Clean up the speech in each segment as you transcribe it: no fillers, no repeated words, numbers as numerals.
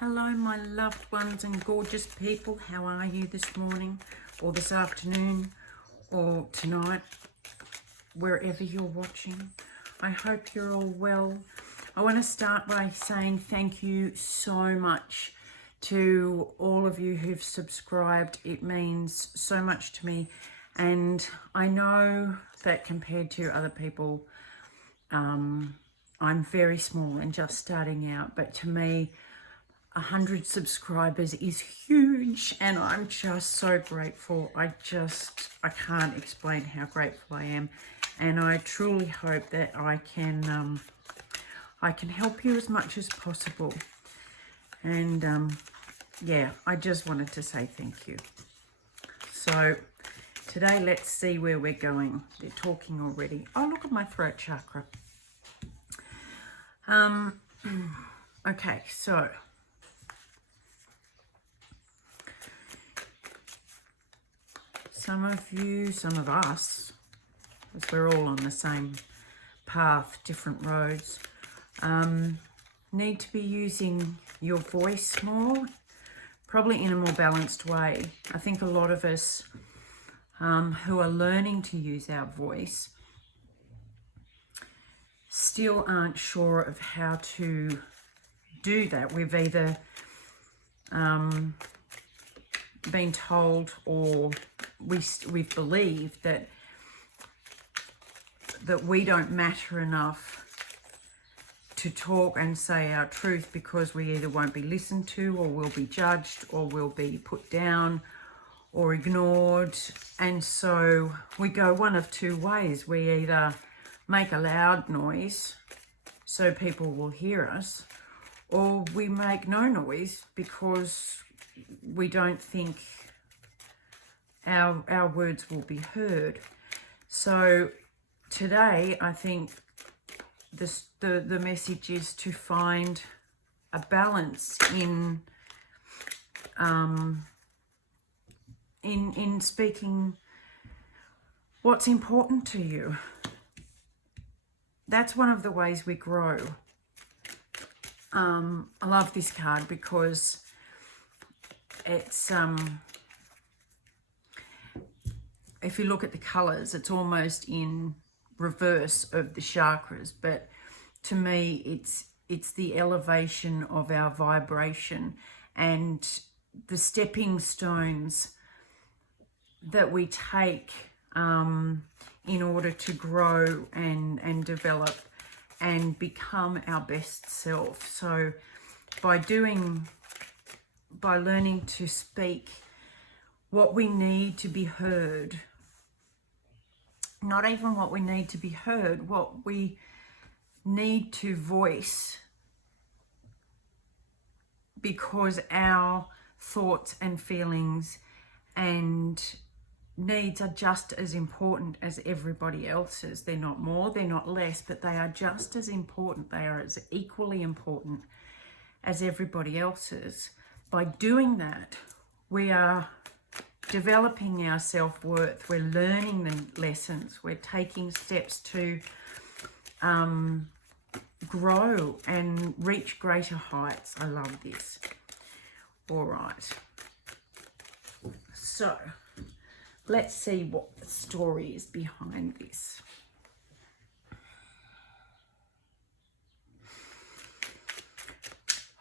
Hello, my loved ones and gorgeous people. How are you this morning or this afternoon or tonight, wherever you're watching? I hope you're all well. I want to start by saying thank you so much to all of you who've subscribed. It means so much to me. And I know that compared to other people, I'm very small and just starting out. But to me, 100 subscribers is huge, and I'm just so grateful. I can't explain how grateful I am, and I truly hope that I can help you as much as possible. And yeah, I just wanted to say thank you. So today, let's see where we're going. They're talking already. Oh, look at my throat chakra. Okay, so some of you, some of us, because we're all on the same path, different roads, need to be using your voice more, probably in a more balanced way. I think a lot of us who are learning to use our voice still aren't sure of how to do that. We've either been told, or we've believed that we don't matter enough to talk and say our truth, because we either won't be listened to, or we'll be judged, or we'll be put down or ignored. And so we go one of two ways. We either make a loud noise so people will hear us, or we make no noise because we don't think our words will be heard. So today, I think the message is to find a balance in speaking what's important to you. That's one of the ways we grow. I love this card because it's if you look at the colors, it's almost in reverse of the chakras, but to me it's the elevation of our vibration and the stepping stones that we take in order to grow and develop and become our best self. So by learning to speak what we need to be heard, not even what we need to be heard, what we need to voice, because our thoughts and feelings and needs are just as important as everybody else's. They're not more, they're not less, but they are just as important. They are as equally important as everybody else's. By doing that, we are developing our self-worth. We're learning the lessons. We're taking steps to grow and reach greater heights. I love this. All right. So let's see what the story is behind this.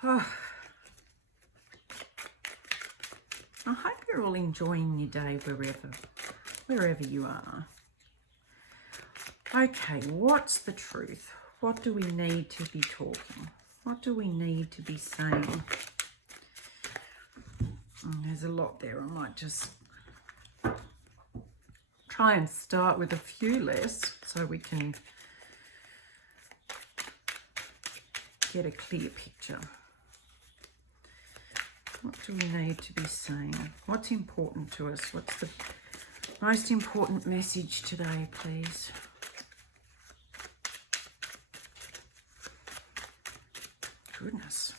Oh. I hope you're all enjoying your day wherever you are. Okay, what's the truth? What do we need to be talking? What do we need to be saying? There's a lot there. I might just try and start with a few less so we can get a clear picture. What do we need to be saying? What's important to us? What's the most important message today, please? Goodness.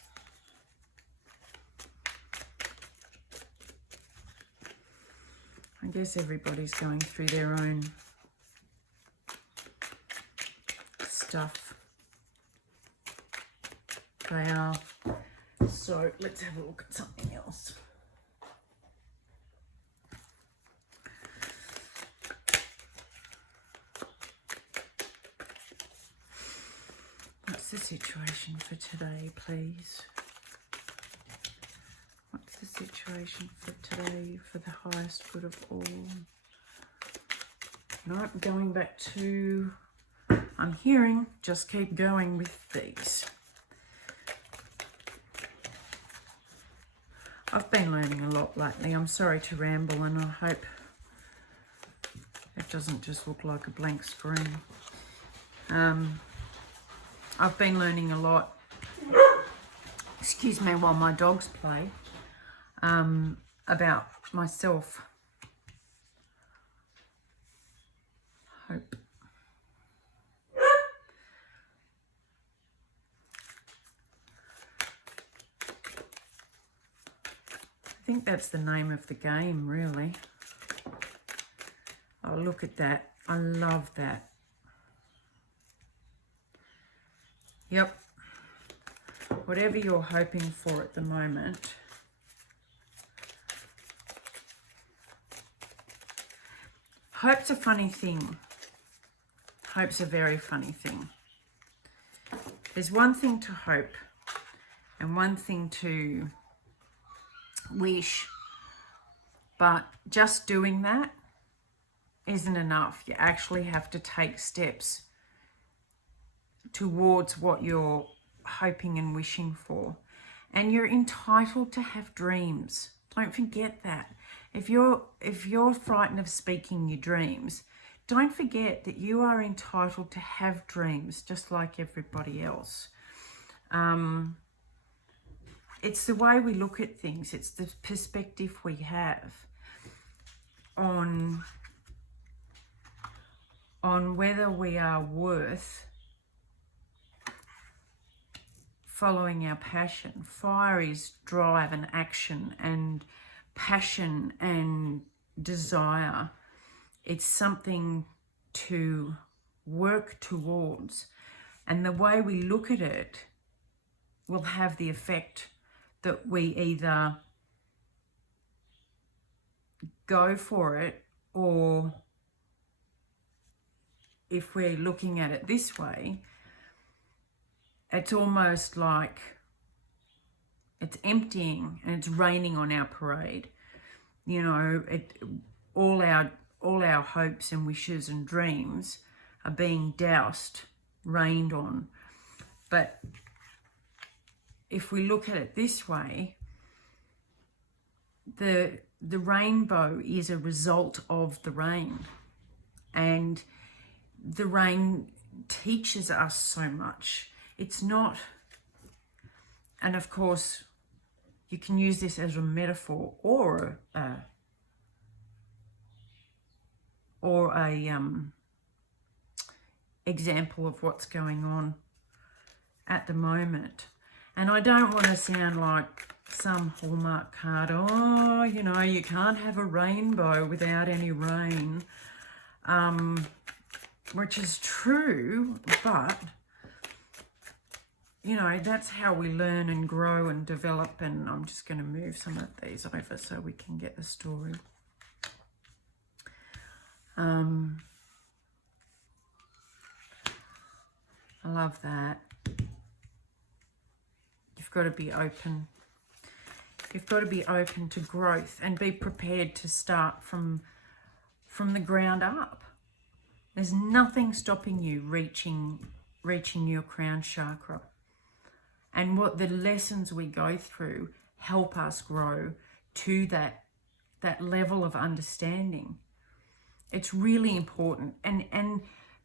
I guess everybody's going through their own stuff. They are So let's have a look at something else. What's the situation for today, please? What's the situation for today for the highest good of all? Not going back to, I'm hearing, just keep going with these. I've been learning a lot lately. I'm sorry to ramble, and I hope it doesn't just look like a blank screen. I've been learning a lot, excuse me, while my dogs play, about myself. Hope. I think that's the name of the game, really. Oh, look at that. I love that. Yep. Whatever you're hoping for at the moment, hope's a funny thing. Hope's a very funny thing. There's one thing to hope and one thing to wish, but just doing that isn't enough. You actually have to take steps towards what you're hoping and wishing for. And you're entitled to have dreams. Don't forget that. If you're frightened of speaking your dreams, don't forget that you are entitled to have dreams just like everybody else. It's the way we look at things. It's the perspective we have on whether we are worth following our passion. Fire is drive and action and passion and desire. It's something to work towards. And the way we look at it will have the effect that we either go for it, or if we're looking at it this way, it's almost like it's emptying and it's raining on our parade. You know, all our hopes and wishes and dreams are being doused, rained on. But if we look at it this way, the rainbow is a result of the rain, and the rain teaches us so much. It's not, and of course you can use this as a metaphor or a example of what's going on at the moment. And I don't want to sound like some Hallmark card, oh, you know, you can't have a rainbow without any rain, which is true, but, you know, that's how we learn and grow and develop. And I'm just going to move some of these over so we can get the story. I love that. You've got to be open. You've got to be open to growth and be prepared to start from the ground up. There's nothing stopping you reaching your crown chakra. And what the lessons we go through help us grow to that level of understanding. It's really important. And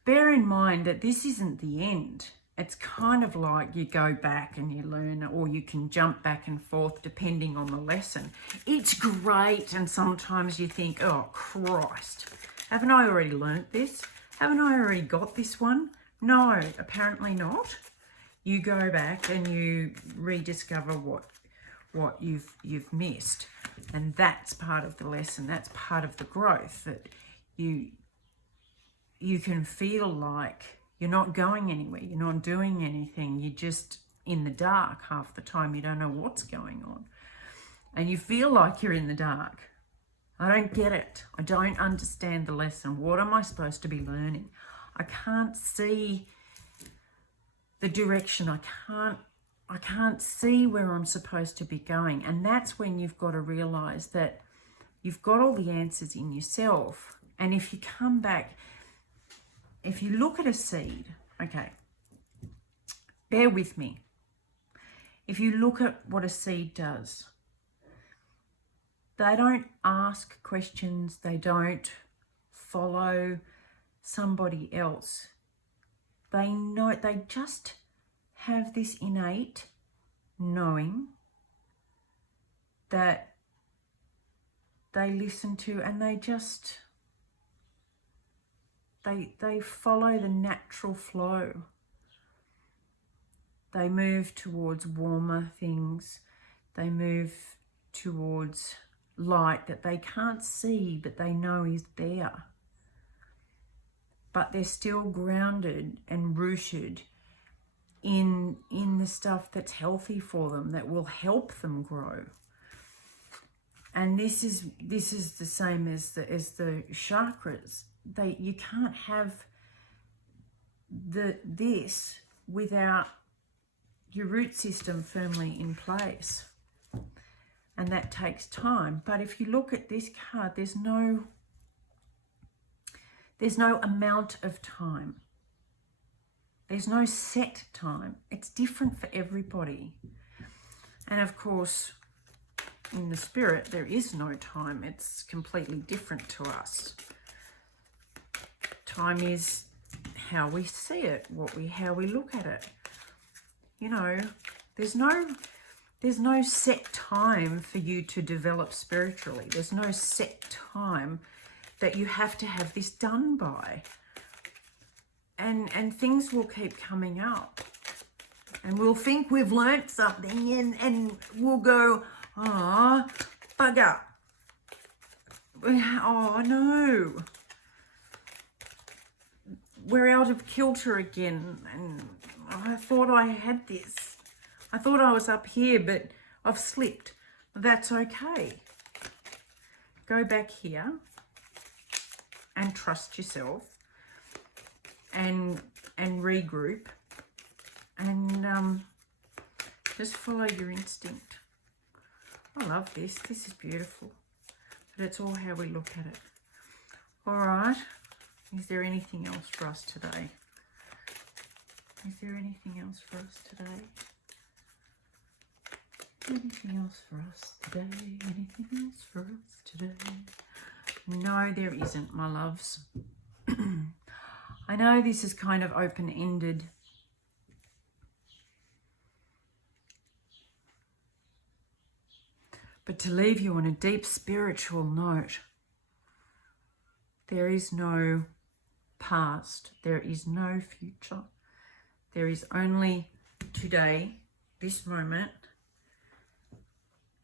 bear in mind that this isn't the end. It's kind of like you go back and you learn, or you can jump back and forth depending on the lesson. It's great, and sometimes you think, oh, Christ, haven't I already learnt this? Haven't I already got this one? No, apparently not. You go back and you rediscover what you've missed. And that's part of the lesson. That's part of the growth, that you can feel like you're not going anywhere, you're not doing anything, you're just in the dark half the time. You don't know what's going on. And you feel like you're in the dark. I don't get it. I don't understand the lesson. What am I supposed to be learning? I can't see the direction. I can't see where I'm supposed to be going. And that's when you've got to realize that you've got all the answers in yourself. And if you come back, if you look at a seed, okay, bear with me. If you look at what a seed does, they don't ask questions. They don't follow somebody else. They know, they just have this innate knowing that they listen to, and they just, they follow the natural flow. They move towards warmer things. They move towards light that they can't see, but they know is there. But they're still grounded and rooted in the stuff that's healthy for them, that will help them grow. And this is the same as the chakras. You can't have this without your root system firmly in place. And that takes time. But if you look at this card, there's no amount of time. There's no set time. It's different for everybody. And of course, in the spirit, there is no time. It's completely different to us. Time is how we see it, how we look at it. You know, there's no set time for you to develop spiritually. There's no set time that you have to have this done by. And things will keep coming up. And we'll think we've learnt something and we'll go, oh, bugger. Oh, no. We're out of kilter again. And I thought I had this. I thought I was up here, but I've slipped. That's okay. Go back here and trust yourself and regroup and just follow your instinct. I love this. This is beautiful. But it's all how we look at it. All right. Is there anything else for us today? Is there anything else for us today? Anything else for us today? Anything else for us today? No, there isn't, my loves. I know this is kind of open-ended. But to leave you on a deep spiritual note, there is no past. There is no future. There is only today, this moment,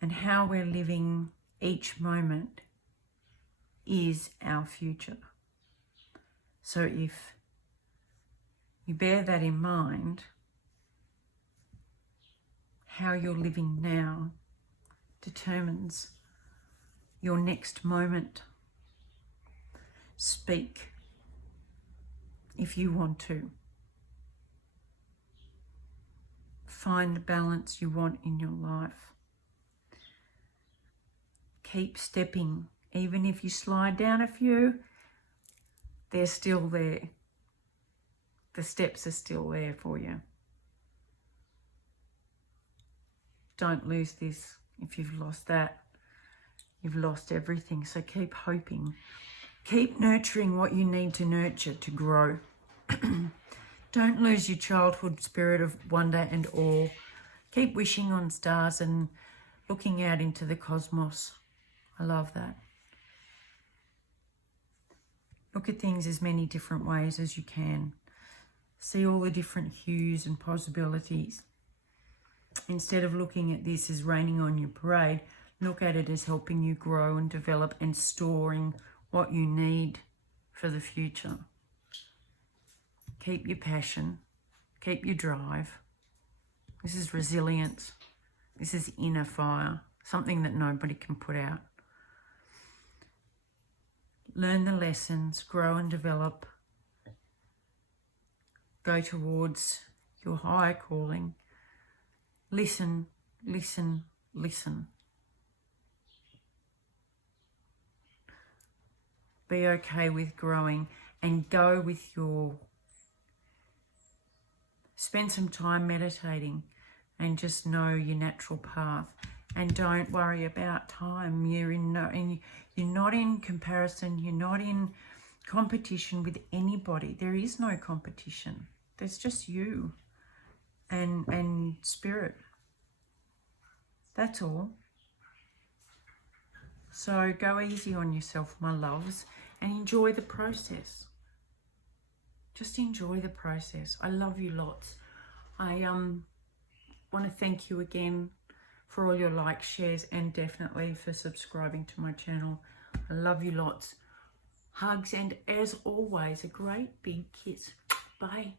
and how we're living each moment is our future. So if you bear that in mind, how you're living now determines your next moment. Speak if you want to. Find the balance you want in your life. Keep stepping. Even if you slide down a few, they're still there. The steps are still there for you. Don't lose this. If you've lost that, you've lost everything. So keep hoping. Keep nurturing what you need to nurture to grow. Don't lose your childhood spirit of wonder and awe. Keep wishing on stars and looking out into the cosmos. I love that. Look at things as many different ways as you can. See all the different hues and possibilities. Instead of looking at this as raining on your parade, look at it as helping you grow and develop and storing what you need for the future. Keep your passion, keep your drive, This is resilience. This is inner fire, something that nobody can put out. Learn the lessons, grow and develop. Go towards your higher calling. Listen, listen, listen. Be okay with growing and go with your... Spend some time meditating and just know your natural path. And don't worry about time. You're not in comparison. You're not in competition with anybody. There is no competition. There's just you and spirit. That's all. So go easy on yourself, my loves, and enjoy the process. Just enjoy the process. I love you lots. I want to thank you again for all your likes, shares, and definitely for subscribing to my channel. I love you lots. Hugs, and as always, a great big kiss. Bye.